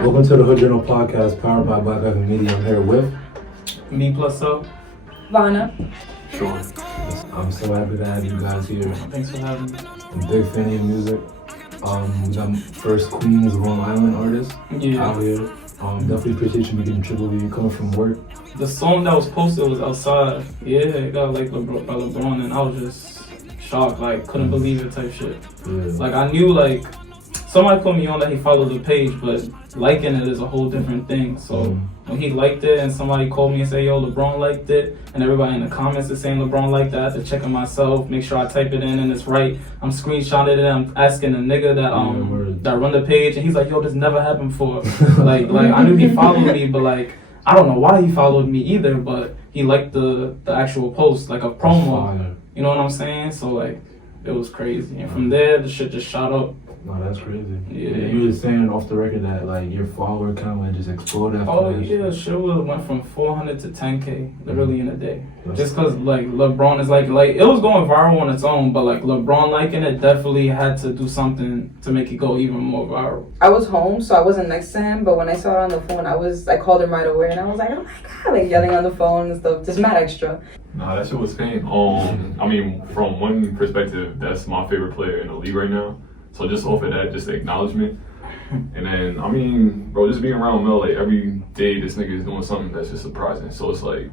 Welcome to the Hood Journal podcast, powered by Black African Media. I'm here with ME+L. Vana. Sure. I'm so happy to have you guys here. Thanks for having me. I'm a big fan of your music. We got first Queens, Long Island artist out here. Definitely appreciate you making triple V. You coming from work. The song that was posted was outside. Yeah, it got like by LeBron, and I was just shocked. Like, couldn't believe it type shit. Yeah. Like, I knew like somebody put me on that he followed the page, but liking it is a whole different thing. So when he liked it and somebody called me and said, yo, LeBron liked it, and everybody in the comments is saying LeBron liked that, I have to check it myself, make sure I type it in and it's right. I'm screenshotting it, I'm asking a nigga that run the page, and he's like, yo, this never happened before. like I knew he followed me, but like I don't know why he followed me either, but he liked the actual post, like a promo. You know what I'm saying? So like it was crazy. And from there the shit just shot up. No, that's crazy. Yeah. You were saying off the record that like your follower count like just exploded after Oh that yeah, shit went from 400 to 10K literally in a day. Just cause like LeBron is like it was going viral on its own, but like LeBron liking it definitely had to do something to make it go even more viral. I was home, so I wasn't next to him, but when I saw it on the phone, I called him right away, and I was like, oh my god, like yelling on the phone and stuff, just mad extra. Nah, that shit was fame. I mean, from one perspective, that's my favorite player in the league right now. So just off of that, just the acknowledgement. And then, I mean, bro, just being around Mel, like every day this nigga is doing something that's just surprising. So it's like,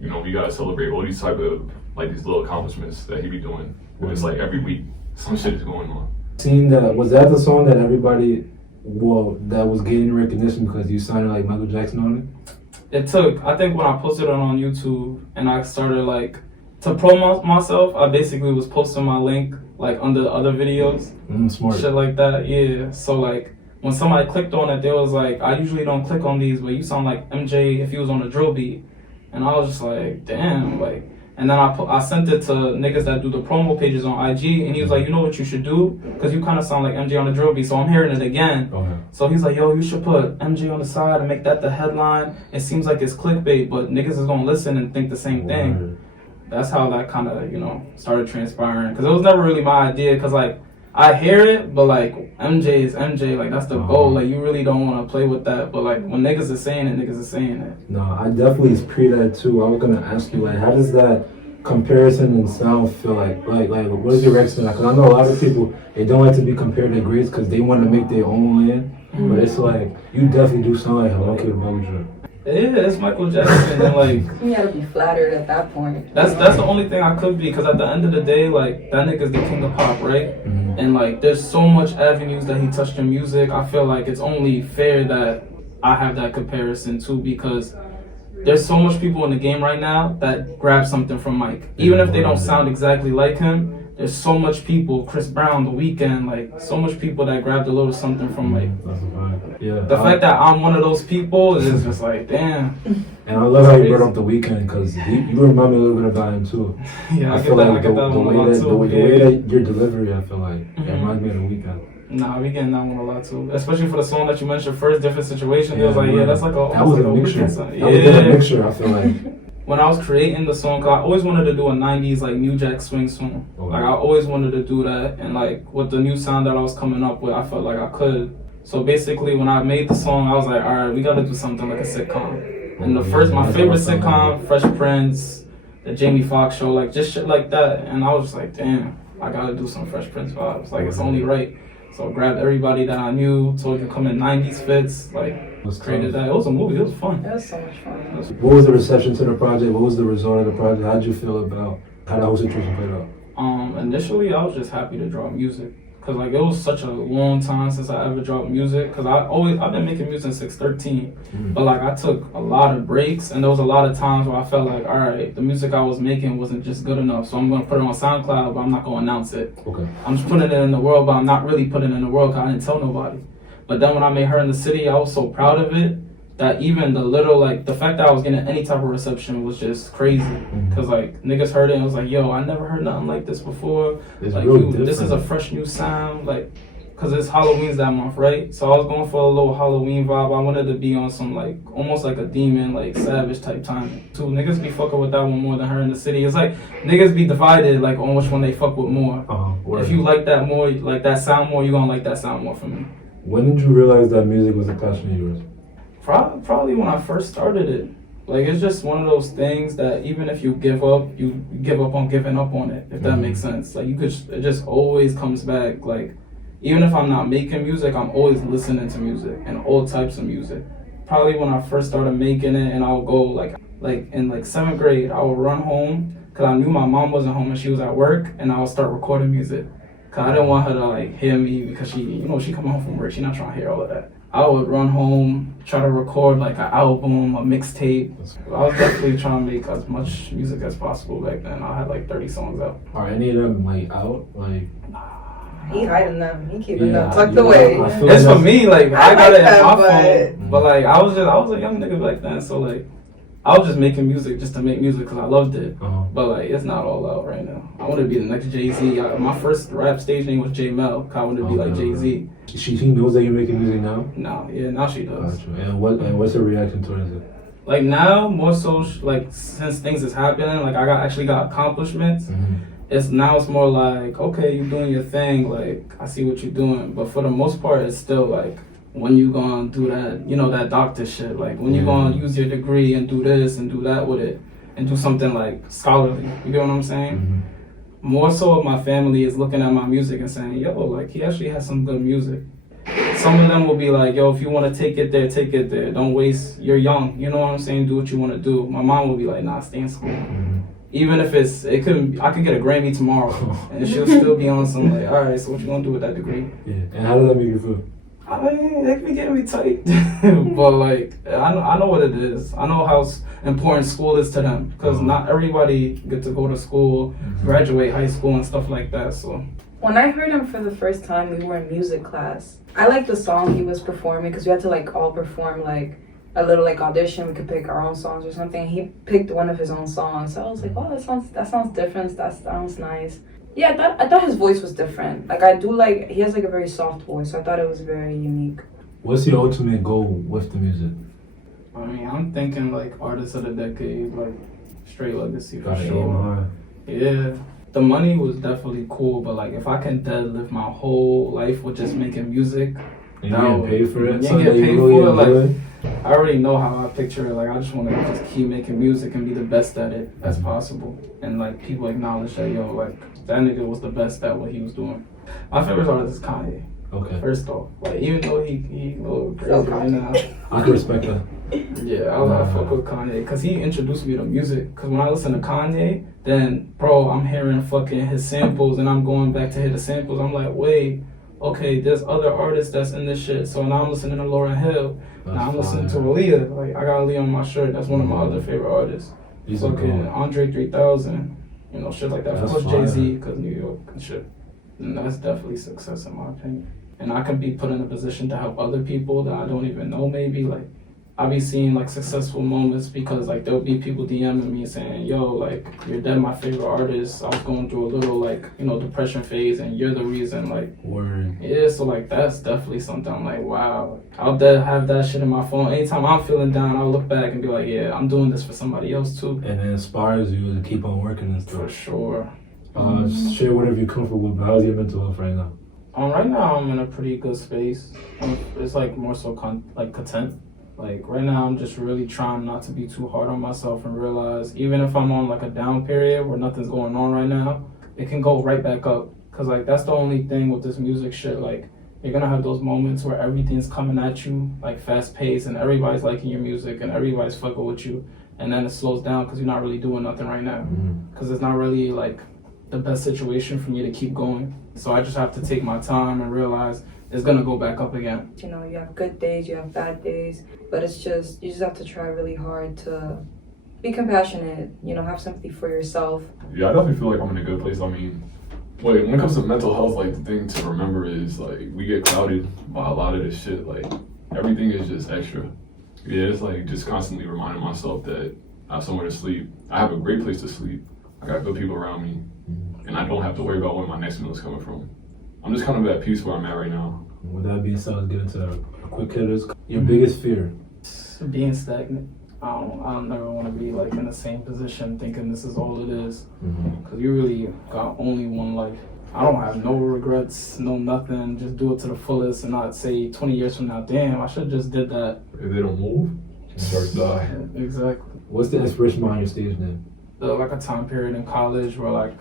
you know, we gotta celebrate all these type of, like these little accomplishments that he be doing. It's like every week, some shit is going on. Seeing that, was that the song that everybody, that was getting recognition because you sounded like Michael Jackson on it? It took, I think when I posted it on YouTube and I started like, to promote myself, I basically was posting my link like under other videos, Smart. shit like that. Yeah. So like when somebody clicked on it, they was like, I usually don't click on these, but you sound like MJ if he was on a drill beat, and I was just like, damn, like. And then I sent it to niggas that do the promo pages on IG, and he was like, you know what you should do? Because you kind of sound like MJ on a drill beat, so I'm hearing it again. Okay. So he's like, yo, you should put MJ on the side and make that the headline. It seems like it's clickbait, but niggas is gonna listen and think the same thing. That's how that kind of, you know, started transpiring. Because it was never really my idea. Because, like, I hear it, but, like, MJ is MJ. Like, that's the goal. Like, you really don't want to play with that. But, like, when niggas are saying it, niggas are saying it. No, I definitely pre that, too. I was going to ask you, like, how does that comparison and sound feel like? Like, what is your reaction to that? Because I know a lot of people, they don't like to be compared to greats because they want to make their own lane. But it's like, you definitely do sound like Hello Kid Belgium. Yeah, it's Michael Jackson, and like You gotta be flattered at that point. that's the only thing I could be, because at the end of the day, like that nigga's the king of pop, right? And like there's so much avenues that he touched in music. I feel like it's only fair that I have that comparison too, because there's so much people in the game right now that grab something from Mike, even if they don't sound exactly like him. There's so much people, Chris Brown, The Weeknd, like so much people that grabbed a little something from Mike. That's a fact. Yeah. The fact that I'm one of those people is just like, damn. And I love how you brought up The Weeknd because you remind me a little bit about him too. Yeah, I feel get that. like I get that the one a lot too. way that your delivery, I feel like it reminds me of The Weeknd. Nah, we getting that one a lot too. Especially for the song that you mentioned first, Different Situation. It was like, that's like that was a mixture. Song. That was a mixture, I feel like. When I was creating the song, cause I always wanted to do a 90s like New Jack Swing song. Like I always wanted to do that, and like with the new sound that I was coming up with, I felt like I could. So basically when I made the song, I was like, alright, we gotta do something like a sitcom. And my favorite sitcom, Fresh Prince, the Jamie Foxx show, like just shit like that. And I was just like, damn, I gotta do some Fresh Prince vibes. Like it's only right. So I grabbed everybody that I knew, told you come in 90s fits, like created that. It was a movie, it was fun. It was so much fun. What was the reception to the project? What was the result of the project? How did you feel about how the whole situation played out? Initially I was just happy to drop music. Cause like it was such a long time since I ever dropped music. Cause I've been making music since 13. But like I took a lot of breaks, and there was a lot of times where I felt like, all right, the music I was making wasn't just good enough. So I'm gonna put it on SoundCloud, but I'm not gonna announce it. Okay. I'm just putting it in the world, but I'm not really putting it in the world cause I didn't tell nobody. But then when I made Her in the City, I was so proud of it that even the little, like, the fact that I was getting any type of reception was just crazy. Cause like niggas heard it and was like, yo, I never heard nothing like this before. It's like really this is a fresh new sound. Like, cause it's Halloween's that month, right? So I was going for a little Halloween vibe. I wanted to be on some like almost like a demon, like savage type timing. Too niggas be fucking with that one more than Her in the City. It's like niggas be divided like on which one they fuck with more. If you like that more, like that sound more, you gonna like that sound more from me. When did you realize that music was a passion of yours? Probably when I first started it. Like, it's just one of those things that even if you give up, you give up on giving up on it, if that makes sense. Like, it just always comes back. Like, even if I'm not making music, I'm always listening to music and all types of music. Probably when I first started making it, and I would go like in like 7th grade, I would run home because I knew my mom wasn't home and she was at work, and I would start recording music. Cause I didn't want her to like hear me because she coming home from work, she not trying to hear all of that. I would run home, try to record like an album, a mixtape. I was definitely trying to make as much music as possible back then. I had like 30 songs out. Are any of them like out? Like, He hiding them. He keeping Yeah, them tucked yeah, away. I feel It's like for me, like I I got like it in that, my but- phone, but like I was a young nigga back then, so like I was just making music just to make music because I loved it. But like it's not all out right now. I want to be the next Jay-Z. My first rap stage name was ME+L. Cause I wanted to be like Jay-Z. She knows that you're making music now? No, yeah, now she does. Gotcha. And what's her reaction towards it? Like now, more so like since things is happening, like I actually got accomplishments. It's more like, okay, you're doing your thing, like I see what you're doing. But for the most part, it's still like, when you gonna do that, that doctor shit, like when you gonna use your degree and do this and do that with it and do something like scholarly, you get what I'm saying? More so my family is looking at my music and saying, yo, like he actually has some good music. Some of them will be like, yo, if you want to take it there, take it there. Don't waste, you're young, you know what I'm saying? Do what you want to do. My mom will be like, nah, stay in school. Even if I could get a Grammy tomorrow and she'll still be on some like, all right, so what you gonna do with that degree? Yeah. And how does that make you feel? I mean, they be getting me tight, but like I know what it is. I know how important school is to them because not everybody get to go to school, graduate high school and stuff like that. So When I heard him for the first time, we were in music class. I liked the song he was performing because we had to like all perform like a little like audition. We could pick our own songs or something. He picked one of his own songs, so I was like, oh, that sounds different. That sounds nice. Yeah, I thought his voice was different. Like he has like a very soft voice, so I thought it was very unique. What's your ultimate goal with the music? I mean, I'm thinking like artist of the decade, like straight legacy for Gotta aim sure. high. Yeah, the money was definitely cool, but like if I can live my whole life with just making music, And you getting paid for it? You Something get that paid you really for it. enjoy? Like I already know how I picture it. Like I just want to just keep making music and be the best at it as possible, and like people acknowledge that like that nigga was the best at what he was doing. My favorite artist is Kanye. Okay. First off, like even though he a little crazy right now. I can respect that. Yeah, I fuck with Kanye because he introduced me to music. Because when I listen to Kanye, then bro, I'm hearing fucking his samples and I'm going back to hear the samples. I'm like, wait, okay, there's other artists that's in this shit. So now I'm listening to Lauryn Hill. Now I'm listening to Aaliyah. Like I got Aaliyah on my shirt. That's one of my other favorite artists. He's a Fucking goat. Andre 3000. Shit like that. Of That's course, fire. Jay-Z because New York and shit. And that's definitely success in my opinion. And I can be put in a position to help other people that I don't even know maybe. Like I be seeing like successful moments because like there'll be people DMing me saying, yo, like you're dead my favorite artist. I was going through a little like, depression phase and you're the reason. Like Word. yeah, so like that's definitely something I'm like, wow. I'll have that shit in my phone. Anytime I'm feeling down, I'll look back and be like, yeah, I'm doing this for somebody else too. And it inspires you to keep on working and stuff. For sure. Share whatever you're comfortable with, but how's your mental health right now? Right now I'm in a pretty good space. It's like more so content. Like right now I'm just really trying not to be too hard on myself and realize even if I'm on like a down period where nothing's going on right now, it can go right back up. Cause like that's the only thing with this music shit. Like you're gonna have those moments where everything's coming at you like fast paced and everybody's liking your music and everybody's fucking with you, and then it slows down because you're not really doing nothing right now. Cause it's not really like the best situation for me to keep going. So I just have to take my time and realize it's gonna go back up again. You have good days, you have bad days, but you just have to try really hard to be compassionate, have sympathy for yourself. Yeah, I definitely feel like I'm in a good place. I mean, when it comes to mental health, like the thing to remember is like we get clouded by a lot of this shit. Like everything is just extra. Yeah, it's like just constantly reminding myself that I have somewhere to sleep. I have a great place to sleep. I got good people around me, and I don't have to worry about where my next meal is coming from. I'm just kind of at peace where I'm at right now. With that being said, let's get into the quick hitters. Your biggest fear? Being stagnant. I don't never want to be like in the same position thinking this is all it is. Because you really got only one life. I don't have no regrets, no nothing. Just do it to the fullest and not say 20 years from now, damn, I should have just did that. If they don't move, start to die. Exactly. What's the inspiration behind your stage name? Like a time period in college where like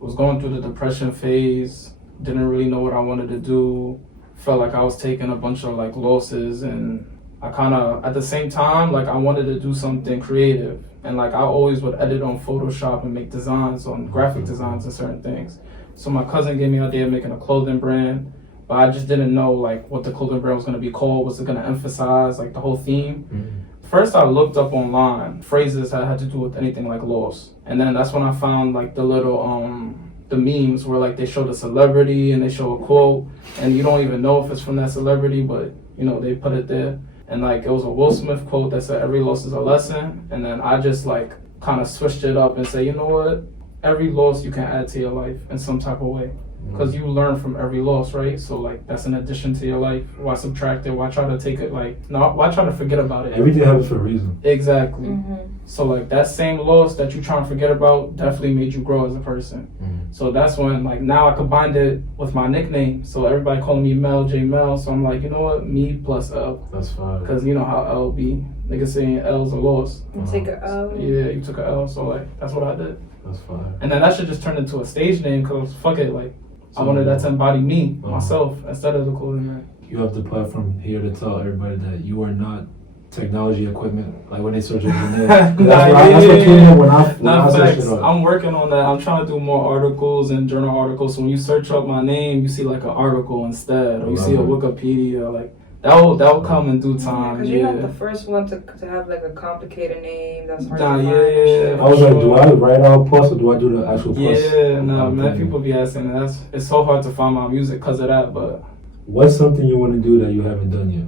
was going through the depression phase, didn't really know what I wanted to do, felt like I was taking a bunch of like losses, and I kind of at the same time like I wanted to do something creative, and like I always would edit on Photoshop and make designs on graphic designs and certain things. So my cousin gave me the idea of making a clothing brand, but I just didn't know like what the clothing brand was going to be called. Was it going to emphasize like the whole theme? Mm-hmm. First, I looked up online phrases that had to do with anything like loss, and then that's when I found like the little the memes where like they show the celebrity and they show a quote, and you don't even know if it's from that celebrity, but you know they put it there, and like it was a Will Smith quote that said every loss is a lesson, and then I just like kind of switched it up and say, you know what, every loss you can add to your life in some type of way. Because you learn from every loss, right? So like that's an addition to your life. Why subtract it? Why try to take it like no? Why try to forget about it? Everything happens for a reason. Exactly. Mm-hmm. So like that same loss that you trying to forget about definitely made you grow as a person. So that's when like now I combined it with my nickname. So everybody calling me Mel, J Mel. So I'm like, you know what? Me+L. That's fine. Because you know how L be. Niggas saying L's a loss. You take a L. Yeah, you took a L. So like that's what I did. That's fine. And then that should just turn into a stage name because fuck it, like I wanted that to embody me, myself, instead of the clothing brand. You have the platform here to tell everybody that you are not technology equipment. Like when they search your name. That's what came up when I searched it up. I'm working on that. I'm trying to do more articles and journal articles. So when you search up my name, you see like an article instead, or you see a Wikipedia. Like that will come in due time. Because you're not the first one to have like a complicated name that's hard to Nah, find. yeah. I was like, do I write out posts or do I do the actual posts? Yeah, no, man. People be asking that. It's so hard to find my music because of that. But what's something you want to do that you haven't done yet?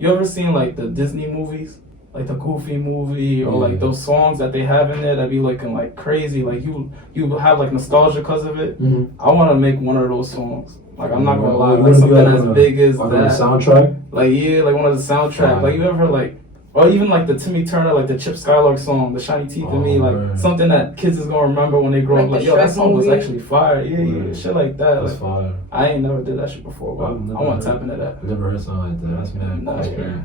you ever seen like the Disney movies? Like the Goofy movie, or like those songs that they have in there that be looking like crazy, like you have like nostalgia because of it. I want to make one of those songs. Like I'm not gonna lie, like something as big as that. Like a soundtrack? Like yeah, like one of the soundtracks. Like you ever heard like, or even like the Timmy Turner, like the Chip Skylark song, The Shiny Teeth in Me, like something that kids is gonna remember when they grow up. Like yo, that song was actually fire. Yeah, shit like that. That's fire. I ain't never did that shit before, but I want to tap into that. I've never heard something like that. That's mad. Nah, yeah.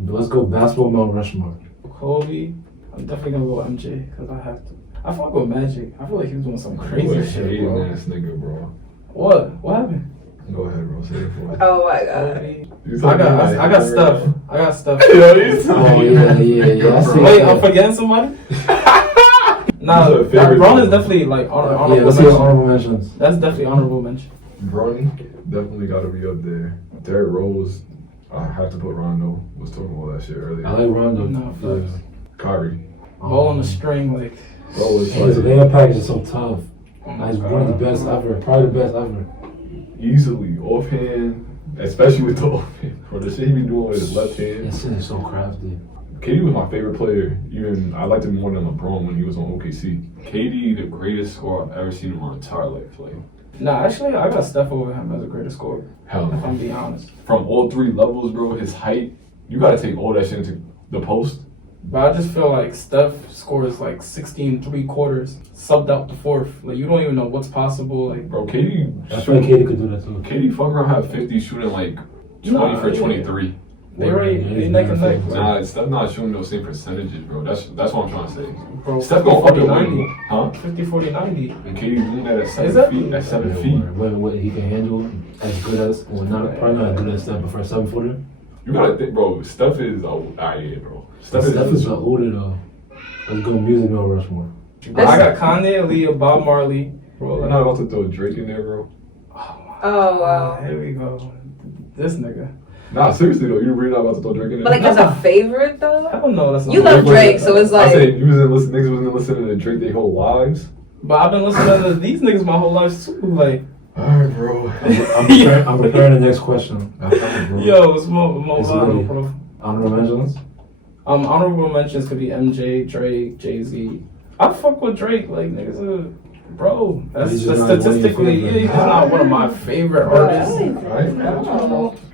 Let's go basketball Mount Rushmore. Kobe, I'm definitely gonna go with MJ because I have to. I fuck with Magic. I feel like he was doing some crazy shit, bro. Ass nigga, bro. What happened? Go ahead, bro. Say it for me. Oh my god. I got stuff. I got stuff. Yo, you Oh yeah. Wait, I'm forgetting somebody? Nah, LeBron is definitely like honorable Yeah, let's mention. see honorable mentions. That's definitely honorable mention. Bronny definitely got to be up there. Derrick Rose, I have to put Rondo. Was talking about that shit earlier. I like Rondo. No, facts. Kyrie. Ball on the string, like. Bro, it's His like layout package is so tough. Oh my He's one of the best ever. Probably the best ever. easily offhand, especially with the offhand. Or the shit he be doing with his left hand. That shit is so crafty. KD was my favorite player. Even I liked him more than LeBron when he was on OKC. KD, the greatest scorer I've ever seen in my entire life. Like, Nah, actually, I got Steph over him as a greatest scorer. hell If I'm no. being honest. From all three levels, bro, his height, you gotta take all that shit into the post. But I just feel like Steph scores like 16 3/4, subbed out the fourth. Like you don't even know what's possible. Like Bro, KD, I feel like KD could do that too. KD fuck around had 50 shooting like 20 for 23. they neck and neck. Nah, Steph not shooting those same percentages, bro. That's what I'm trying to say. Bro, Steph gonna fucking 40, win, huh? 50, 40, 90. And KD doing that at 7 Exactly. feet. At 7 feet. What he can handle as good as, well, probably not as good as Steph, but for a 7-footer. You gotta think, bro. Steph is yeah, bro. Steph is the older though. Let's go music Mount Rushmore. I got Kanye, Aaliyah, Bob Marley. Bro, I'm not about to throw Drake in there, bro. Oh wow. Here we go. This nigga. Nah, seriously though, you really not about to throw Drake in there? But like as a favorite though? I don't know. That's not You my love favorite. Drake, so it's I like said niggas wasn't listening to Drake their whole lives. But I've been listening to these niggas my whole life too. Like, Alright, bro. I'm preparing the next question. yo, it's more It's viral, ready. bro. Honorable mentions? Honorable mentions could be MJ, Drake, Jay-Z. I fuck with Drake, like niggas. Bro, that's He's just not one of your statistically, yeah, he's favorites. just not one of my favorite artists.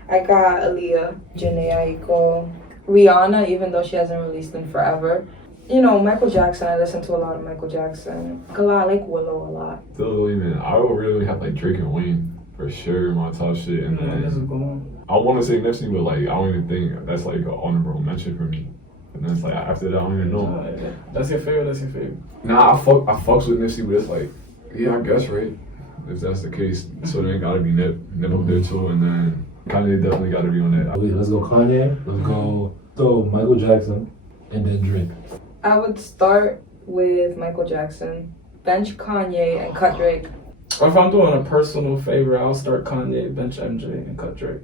I got Aaliyah, Janae Aiko, Rihanna, even though she hasn't released in forever. You know, Michael Jackson. I listen to a lot of Michael Jackson. I like Willow a lot. Still, even I would really have like Drake and Wayne for sure. My top shit, and then I want to say Nipsey, but like I don't even think that's like an honorable mention for me. And then it's like after that, I don't even know. That's your favorite. That's your favorite. Nah, I fucks with Nipsey, but it's like, yeah, I guess right. If that's the case, so then gotta be Nip up there too, and then Kanye definitely gotta be on that. Let's go Kanye. Let's go Michael Jackson, and then Drake. I would start with Michael Jackson, bench Kanye, and cut Drake. If I'm doing a personal favorite, I'll start Kanye, bench MJ, and cut Drake.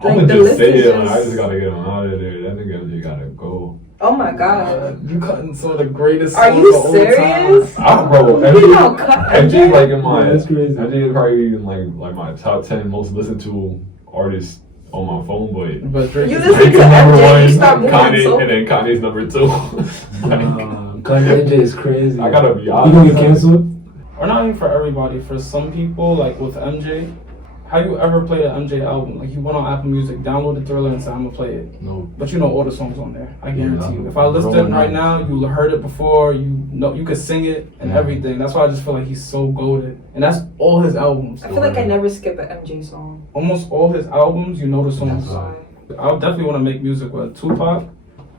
I'm gonna just say it, I just gotta get him out of there. That nigga MJ gotta go. Oh my god. You cutting some of the greatest Are songs you of all serious? time. Bro, You don't cut MJ like in my, that's crazy. MJ is probably in like my top 10 most listened to artists on my phone, But Drake You is listen to MJ, you start moving Kanye, so. and then Kanye's number 2. Kanye MJ is crazy. I gotta be You honest. gonna get canceled? Or not even for everybody. For some people, like with MJ, how you ever played an MJ album? Like you went on Apple Music, downloaded Thriller, and said I'm gonna play it. No. But you know all the songs on there. I guarantee Yeah, you. If I listed it growing right up. now, you heard it before. You know you could sing it and Yeah. everything. That's why I just feel like he's so goated. And that's all his albums. I feel like I never skip an MJ song. Almost all his albums, you know the songs. That's right. I would definitely want to make music with Tupac.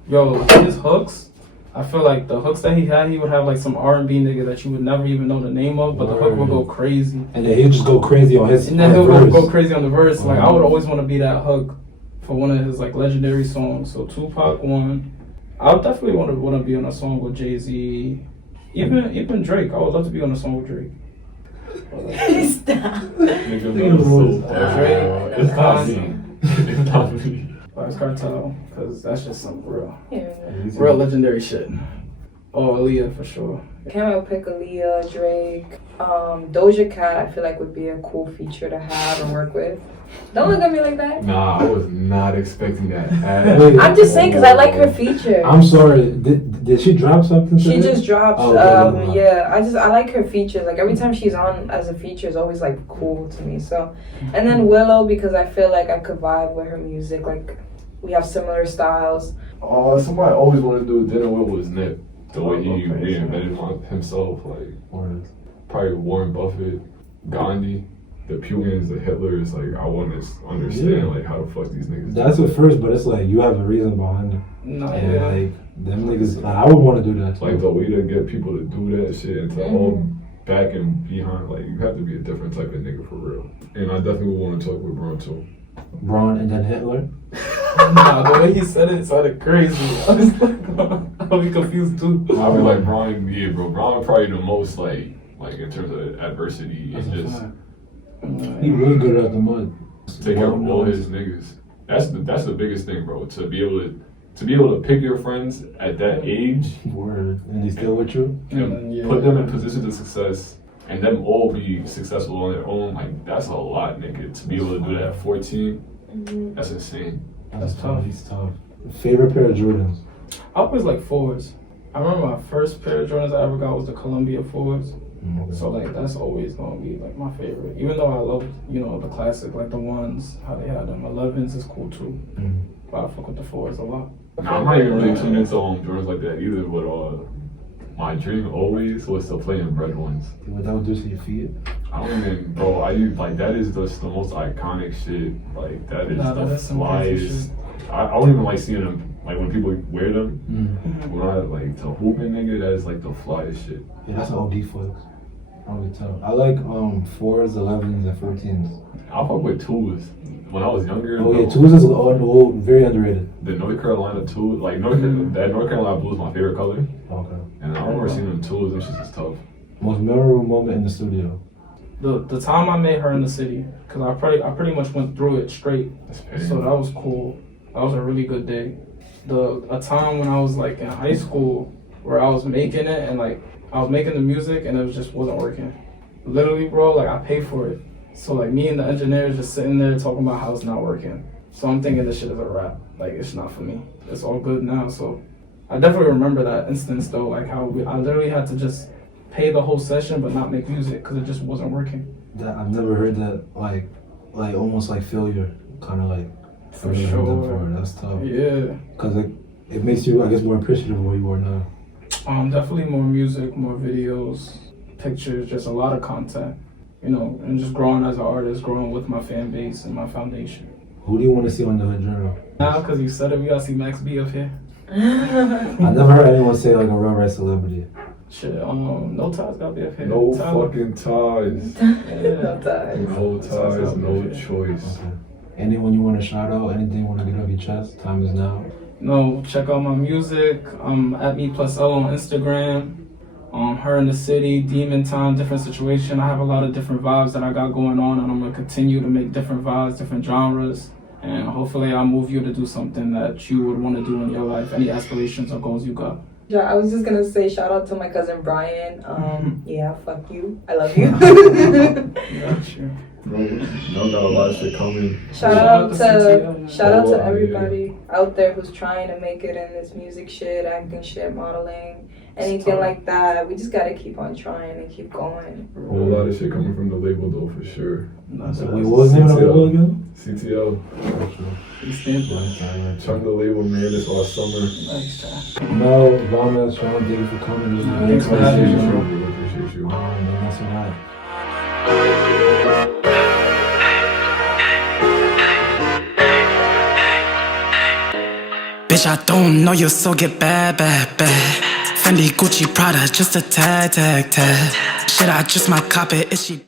Yo, his hooks. I feel like the hooks that he had, he would have like some R&B nigga that you would never even know the name of, but the hook would go crazy. And then he'll just go crazy on his. And then he'll go crazy on the verse. Like I Mhm. would always want to be that hook for one of his like legendary songs. So Tupac one. I would definitely want to be on a song with Jay-Z. Even Drake. I would love to be on a song with Drake. Stop. Nigga, that was so bad. It's not Kanye. me. It's not me. Vybz Cartel, because that's just some Yeah. real legendary shit. Oh, Aaliyah for sure. I'll pick Aaliyah, Drake, Doja Cat. I feel like would be a cool feature to have and work with. Don't look at me like that. Nah, I was not expecting that. Wait. I'm just saying because I like her feature. I'm sorry. Did she drop something today? She just dropped. Oh, okay. Yeah, I like her features. Like every time she's on as a feature, is always like cool to me. So, and then Willow because I feel like I could vibe with her music. Like we have similar styles. Somebody always wanted to do dinner with was Nip. The way he Okay. reinvented himself, like probably Warren Buffett, Gandhi, the Pugins, the Hitlers. Like I want to understand like how the fuck these niggas. That's do at first, but it's like you have a reason behind it. No, And yeah. like them niggas, like, I would want to do that. Too. Like the way to get people to do that shit and to all back and behind, like you have to be a different type of nigga for real. And I definitely would want to talk with Braun too. Braun and then Hitler. Nah, the way he said it sounded crazy. I was like, I'll be confused too. I'll be like Braun, yeah, bro. Braun probably the most like in terms of adversity and just He really good at the mud. take care of all his niggas. That's the biggest thing, bro. To be able to pick your friends at that age, Word. And they still with you? and Yeah. put them in positions of success, and them all be successful on their own. Like that's a lot, nigga. To be able to do that at 14, that's insane. That's tough. He's tough. Favorite pair of Jordans? I always like fours. I remember my first pair of Jordans I ever got was the Columbia fours. So like that's always gonna be like my favorite. Even though I love, the classic, like the ones, how they had them. 11s is cool too. But I fuck with the fours a lot. Nah, I'm not even really tuned into Jordans like that either. But my dream always was to play in red ones. What that would do to your feet? I don't even, bro. Like that is just the most iconic shit. Like that is Nah, the that is some crazy flyest. shit. I don't even like seeing them. Like when people wear them, Mm. when I like to hooping, nigga, that is like the flyest shit. Yeah, that's an OD flex. I would tell. I like 4s, 11s, and 14s. I fuck with twos. When I was younger, Oh yeah, bro, 2s is very underrated. the North Carolina two, like that North Carolina blue is my favorite color, Okay. and I remember seeing them twos. Them shits is tough. Most memorable moment in the studio. The time I met her in the city, cause I pretty much went through it straight. That's petty. So that was cool. That was a really good day. A time when I was like in high school where I was making it and like I was making the music and it just wasn't working. Literally, bro, like I paid for it. So like me and the engineers just sitting there talking about how it's not working. So I'm thinking this shit is a wrap. Like it's not for me. It's all good now. So I definitely remember that instance though, like how I literally had to just pay the whole session but not make music because it just wasn't working. That I've never heard that like almost like failure, kind of like. For I've never heard that sure. before. That's tough. Yeah. Cause it makes you, I guess, more appreciative of where you are now. Definitely more music, more videos, pictures, just a lot of content. You know, and just growing as an artist, growing with my fan base and my foundation. Who do you want to see on the Hood Journal? Now, because you said it, we gotta see Max B up here. I never heard anyone say like a real red celebrity. Shit, no ties gotta be up here. No Tyler. fucking ties. No ties. No ties, no choice. Okay. Anyone you want to shout out? Anything you want to get off your chest? Time is now. No, check out my music. At ME+L on Instagram. Her in the City, Demon Time, different situation. I have a lot of different vibes that I got going on, and I'm gonna continue to make different vibes, different genres, and hopefully I'll move you to do something that you would want to do in your life. Any aspirations or goals you got? Yeah, I was just gonna say shout out to my cousin Brian. Yeah, fuck you. I love you. Got you. Y'all got a lot of shit coming. Shout out Oh, to everybody out there who's trying to make it in this music shit, acting shit, modeling, anything like that. We just gotta keep on trying and keep going. A whole lot of shit coming from the label though, for sure. That's Wait, what was the name of the label again? CTL. Trying to label, man, this all summer. Nice try. No, Vonna, Sean, thank you for coming. Thanks for having me, bro. Really appreciate you. That's what I. Bitch, I don't know you, so get bad, bad, bad. Fendi, Gucci, Prada, just a tag, tag, tag. Shit, I just might cop it, is she